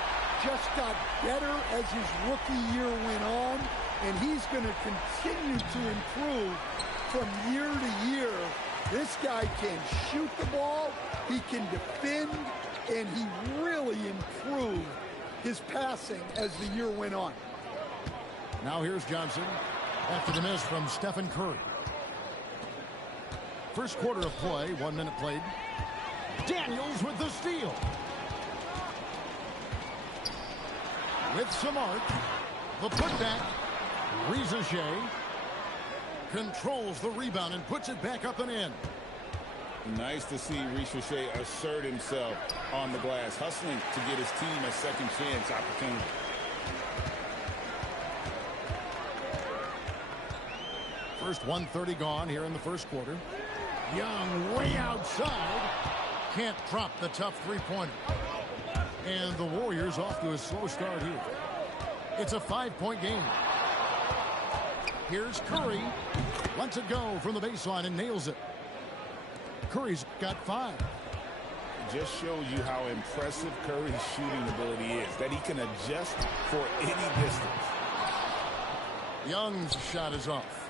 just got better as his rookie year went on, and he's going to continue to improve from year to year. This guy can shoot the ball, he can defend, and he really improved his passing as the year went on. Now here's Johnson after the miss from Stephen Curry. First quarter of play, 1 minute played. Daniels with the steal. With some art, the putback. Risa Shea controls the rebound and puts it back up and in. Nice to see Risa Shea assert himself on the glass, hustling to get his team a second chance opportunity. First 1:30 gone here in the first quarter. Young way outside. Can't drop the tough three-pointer. And the Warriors off to a slow start here. It's a 5-point game. Here's Curry. Lets it go from the baseline and nails it. Curry's got 5. It just shows you how impressive Curry's shooting ability is, that he can adjust for any distance. Young's shot is off.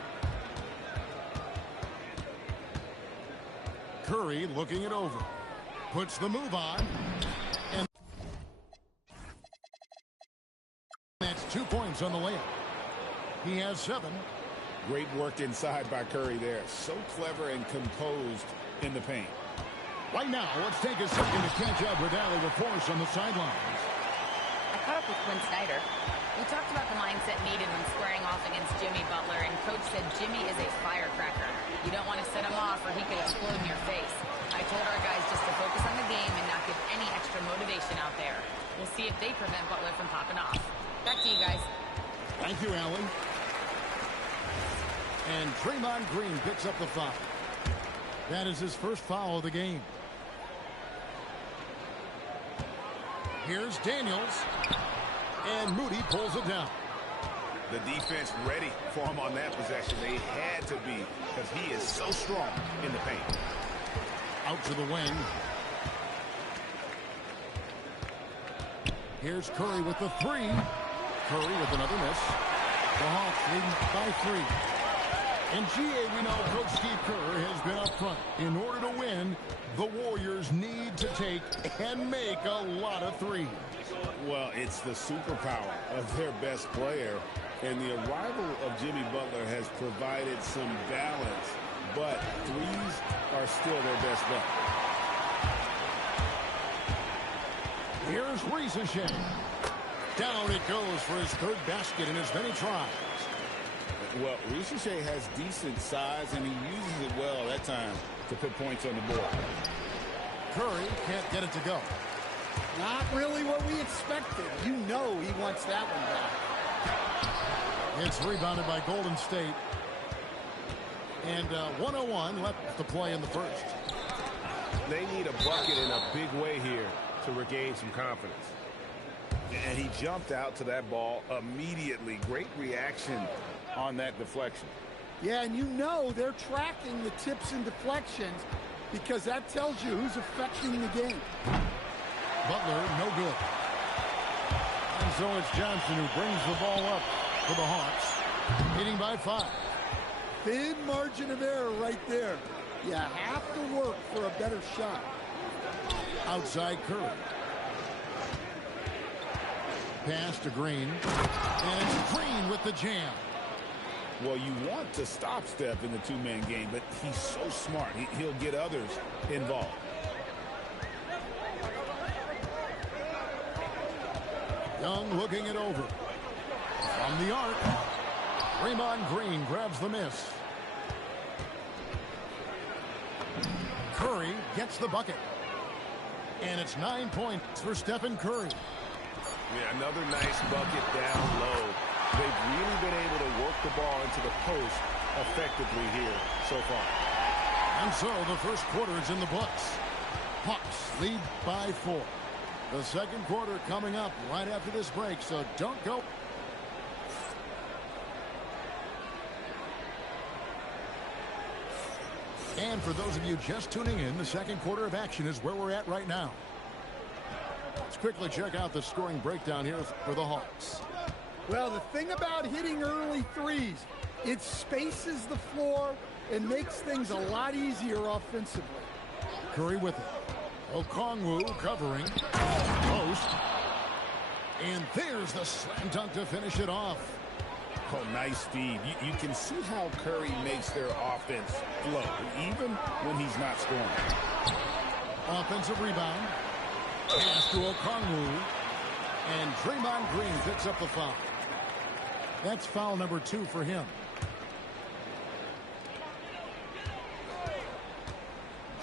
Curry looking it over. Puts the move on. And that's 2 points on the layup. He has 7. Great work inside by Curry there. So clever and composed in the paint. Right now, let's take a second to catch up with Allie LaForce on the sidelines. I caught up with Quinn Snyder. We talked about the mindset needed when squaring off against Jimmy Butler, and Coach said Jimmy is a firecracker. You don't want to set him off or he could explode in your face. I told our guys just to focus on the game and not give any extra motivation out there. We'll see if they prevent Butler from popping off. Back to you guys. Thank you, Allie. And Draymond Green picks up the foul. That is his first foul of the game. Here's Daniels. And Moody pulls it down. The defense ready for him on that possession. They had to be, because he is so strong in the paint. Out to the wing. Here's Curry with the 3. Curry with another miss. The Hawks leading by 3. In GA, we know Coach Steve Kerr has been up front. In order to win, the Warriors need to take and make a lot of threes. Well, it's the superpower of their best player, and the arrival of Jimmy Butler has provided some balance, but threes are still their best bet. Here's Risa Shea. Down it goes for his 3rd basket in as many tries. Well, Risa Shea has decent size, and he uses it well that time to put points on the board. Curry can't get it to go. Not really what we expected. You know he wants that one back. It's rebounded by Golden State. And 1:01 left to play in the first. They need a bucket in a big way here to regain some confidence. And he jumped out to that ball immediately. Great reaction on that deflection. Yeah, and you know they're tracking the tips and deflections because that tells you who's affecting the game. Butler, no good. And so it's Johnson who brings the ball up for the Hawks, leading by 5. Thin margin of error right there. You have to work for a better shot. Outside Curry. Pass to Green. And it's Green with the jam. Well, you want to stop Steph in the 2-man game, but he's so smart. He'll get others involved. Young looking it over. From the arc. Draymond Green grabs the miss. Curry gets the bucket. And it's 9 points for Stephen Curry. Yeah, another nice bucket down low. They've really been able to work the ball into the post effectively here so far. And so the first quarter is in the books. Hawks lead by 4. The second quarter coming up right after this break, so don't go. And for those of you just tuning in, the second quarter of action is where we're at right now. Let's quickly check out the scoring breakdown here for the Hawks. Well, the thing about hitting early threes, it spaces the floor and makes things a lot easier offensively. Curry with it. Okongwu covering. Post. And there's the slam dunk to finish it off. Oh, nice feed. You can see how Curry makes their offense flow, even when he's not scoring. Offensive rebound. Pass to Okongwu. And Draymond Green picks up the foul. That's foul number 2 for him.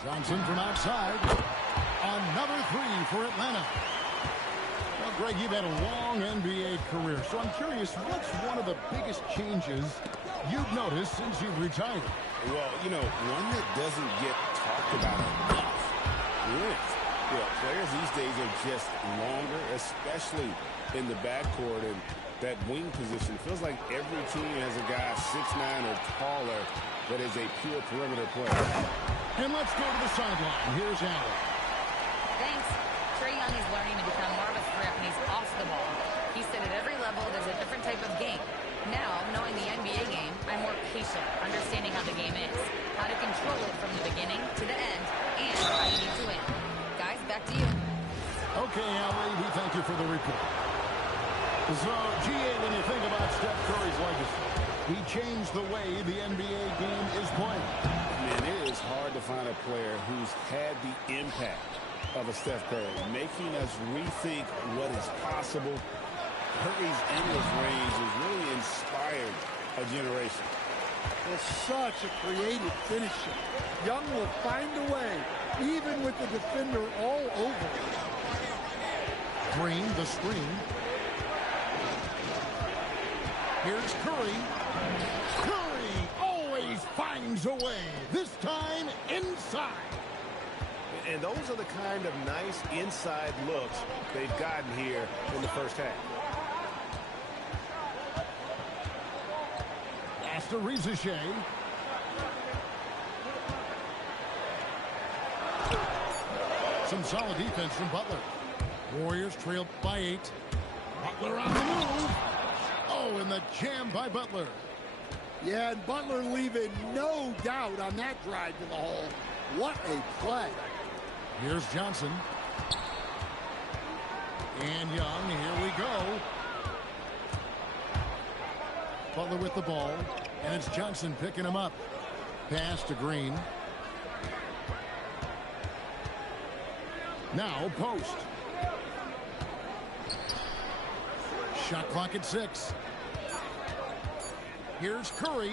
Johnson from outside. Another 3 for Atlanta. Well, Greg, you've had a long NBA career, so I'm curious, what's one of the biggest changes you've noticed since you've retired? Well, one that doesn't get talked about enough. Length. Players these days are just longer, especially in the backcourt, and that wing position. Feels like every team has a guy 6'9" or taller that is a pure perimeter player. And let's go to the sideline. Here's Allen. Thanks. Trae Young is learning to become more of a threat when he's off the ball. He said at every level there's a different type of game. Now, knowing the NBA game, I'm more patient, understanding how the game is, how to control it from the beginning to the end, and how you need to win. Guys, back to you. Okay, Allen, we thank you for the report. So, GA, when you think about Steph Curry's legacy, he changed the way the NBA game is played. Man, it is hard to find a player who's had the impact of a Steph Curry, making us rethink what is possible. Curry's endless range has really inspired a generation. Well, such a creative finisher. Young will find a way, even with the defender all over him. Green, the screen. Here's Curry. Curry always finds a way. This time inside. And those are the kind of nice inside looks they've gotten here in the first half. Pass to Rizichet. Some solid defense from Butler. Warriors trailed by 8. Butler on the move. Oh, and the jam by Butler. Yeah, and Butler leaving no doubt on that drive to the hole. What a play. Here's Johnson. And Young, here we go. Butler with the ball. And it's Johnson picking him up. Pass to Green. Now post. Shot clock at 6. Here's Curry.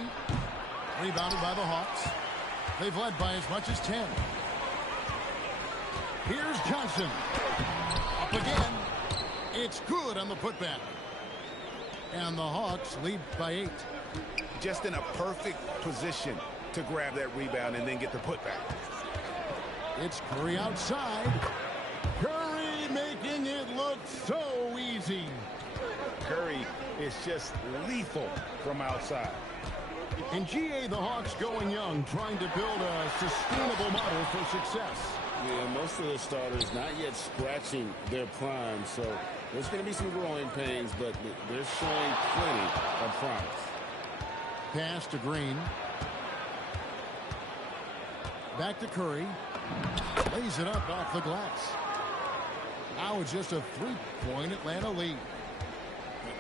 Rebounded by the Hawks. They've led by as much as 10. Here's Johnson. Up again. It's good on the putback. And the Hawks lead by 8. Just in a perfect position to grab that rebound and then get the putback. It's Curry outside. Curry making it look so easy. Curry is just lethal from outside. And GA, the Hawks going young, trying to build a sustainable model for success. Yeah, most of the starters not yet scratching their prime, so there's going to be some growing pains, but they're showing plenty of promise. Pass to Green. Back to Curry. Lays it up off the glass. Now it's just a 3-point Atlanta lead.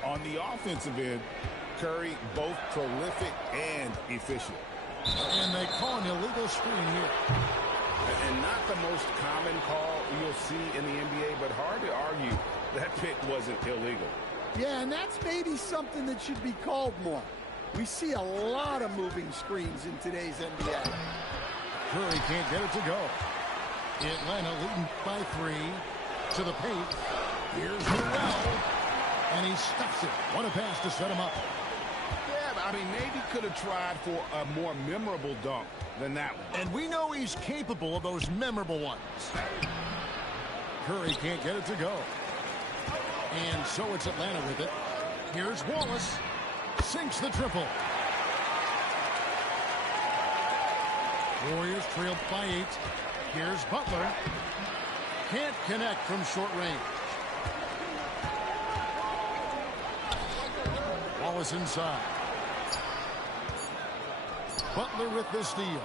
On the offensive end, Curry both prolific and efficient. And they call an illegal screen here. And not the most common call you'll see in the NBA, but hard to argue that pick wasn't illegal. Yeah, and that's maybe something that should be called more. We see a lot of moving screens in today's NBA. Curry can't get it to go. Atlanta leading by 3 to the paint. Here's Noel, and he stuffs it. What a pass to set him up. Yeah, I mean, maybe could have tried for a more memorable dunk than that one. And we know he's capable of those memorable ones. Curry can't get it to go. And so it's Atlanta with it. Here's Wallace. Sinks the triple. Warriors trail by 8. Here's Butler. Can't connect from short range. Wallace inside. Butler with the steal.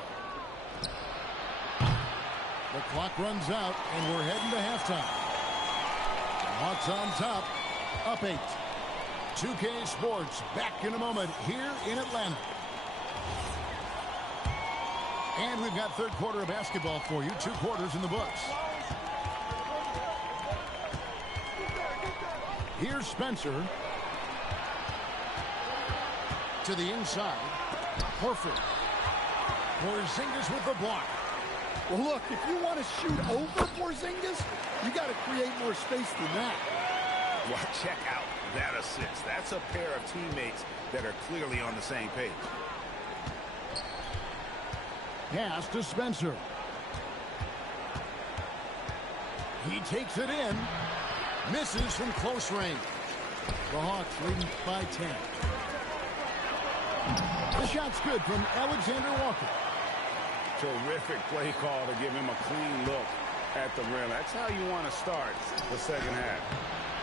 The clock runs out, and we're heading to halftime. Hawks on top, up 8. 2K Sports back in a moment here in Atlanta. And we've got third quarter of basketball for you. 2 quarters in the books. Here's Spencer. To the inside. Horford. Porzingis with the block. Well, look, if you want to shoot over Porzingis, you got to create more space than that. Well, check out that assist. That's a pair of teammates that are clearly on the same page. Pass to Spencer. He takes it in. Misses from close range. The Hawks leading by 10. The shot's good from Alexander Walker. Terrific play call to give him a clean look at the rim. That's how you want to start the second half.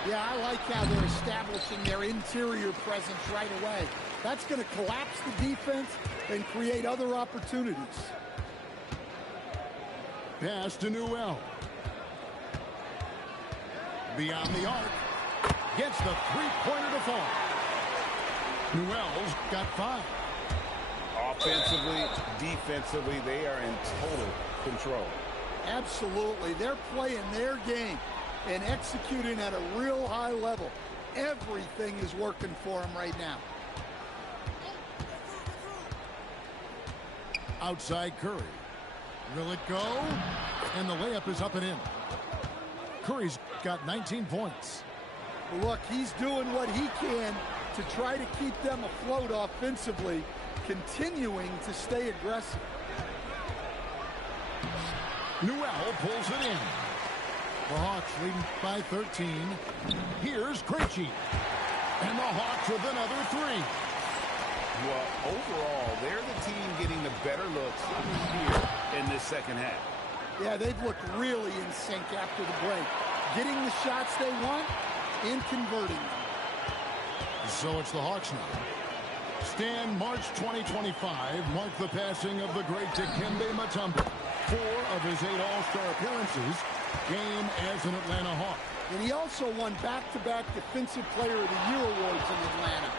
Yeah, I like how they're establishing their interior presence right away. That's going to collapse the defense and create other opportunities. Pass to Noel. Beyond the arc. Gets the three-pointer to fall. Noel's got 5. Offensively, defensively, they are in total control. Absolutely. They're playing their game and executing at a real high level. Everything is working for them right now. Outside Curry. Will it go? And the layup is up and in. Curry's got 19 points. Look, he's doing what he can to try to keep them afloat offensively, continuing to stay aggressive. Noel pulls it in. The Hawks leading by 13. Here's Krejci. And the Hawks with another 3. Well, overall, they're the team getting the better looks here in this second half. Yeah, they've looked really in sync after the break. Getting the shots they want and converting them. So it's the Hawks now. Stan, March 2025 marked the passing of the great Dikembe Mutombo. 4 of his 8 All-Star appearances came as an Atlanta Hawk. And he also won back-to-back Defensive Player of the Year awards in Atlanta.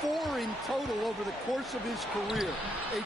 4 in total over the course of his career. A